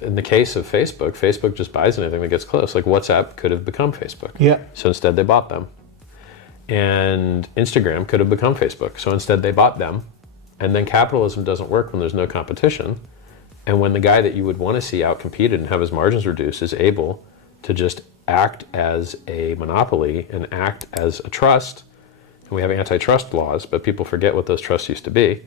In the case of Facebook, Facebook just buys anything that gets close. Like WhatsApp could have become Facebook. Yeah. So instead they bought them. And Instagram could have become Facebook. So instead they bought them. And then capitalism doesn't work when there's no competition. And when the guy that you would want to see outcompeted and have his margins reduced is able to just act as a monopoly and act as a trust. And we have antitrust laws, but people forget what those trusts used to be. It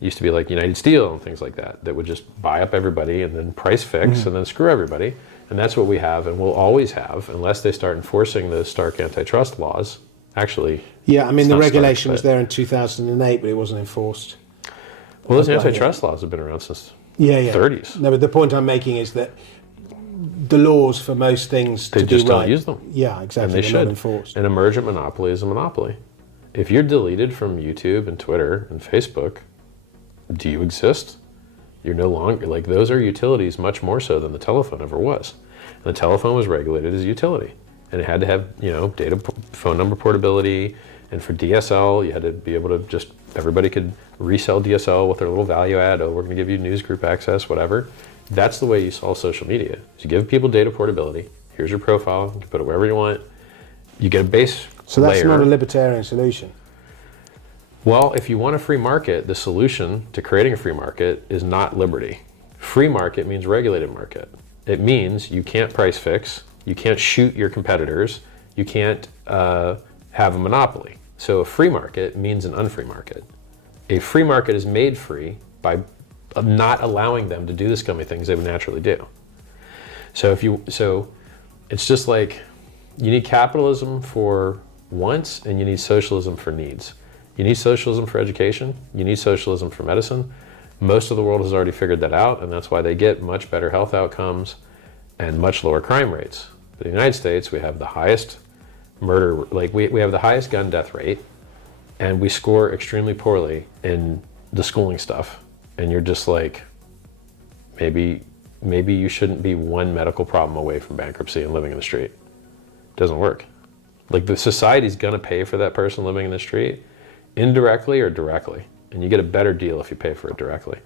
used to be like United Steel and things like that, that would just buy up everybody and then price fix and then screw everybody. And that's what we have and will always have unless they start enforcing those stark antitrust laws. Actually, yeah, I mean, the regulation was there in 2008, but it wasn't enforced. Well, those antitrust laws have been around since the 30s. No, but the point I'm making is that the laws for most things they to just do right, don't use them. Yeah, exactly. And they They're should. not enforced. An emergent monopoly is a monopoly. If you're deleted from YouTube and Twitter and Facebook, do you exist? You're no longer, like, those are utilities much more so than the telephone ever was. And the telephone was regulated as a utility. And it had to have, you know, data, phone number portability. And for DSL, you had to be able to just, everybody could resell DSL with their little value add. Oh, we're going to give you news group access, whatever. That's the way you solve social media. So you give people data portability. Here's your profile. You can put it wherever you want. You get a base So that's layer. not a libertarian solution. Well, if you want a free market, the solution to creating a free market is not liberty. Free market means regulated market. It means you can't price fix, you can't shoot your competitors, you can't have a monopoly. So a free market means an unfree market. A free market is made free by not allowing them to do the scummy things they would naturally do. So it's just like you need capitalism for wants and you need socialism for needs. You need socialism for education, you need socialism for medicine. Most of the world has already figured that out, and that's why they get much better health outcomes and much lower crime rates. In the United States, we have the highest murder, like we have the highest gun death rate, and we score extremely poorly in the schooling stuff. And you're just like, maybe you shouldn't be one medical problem away from bankruptcy and living in the street. It doesn't work. Like, the society's gonna pay for that person living in the street, indirectly or directly. And you get a better deal if you pay for it directly.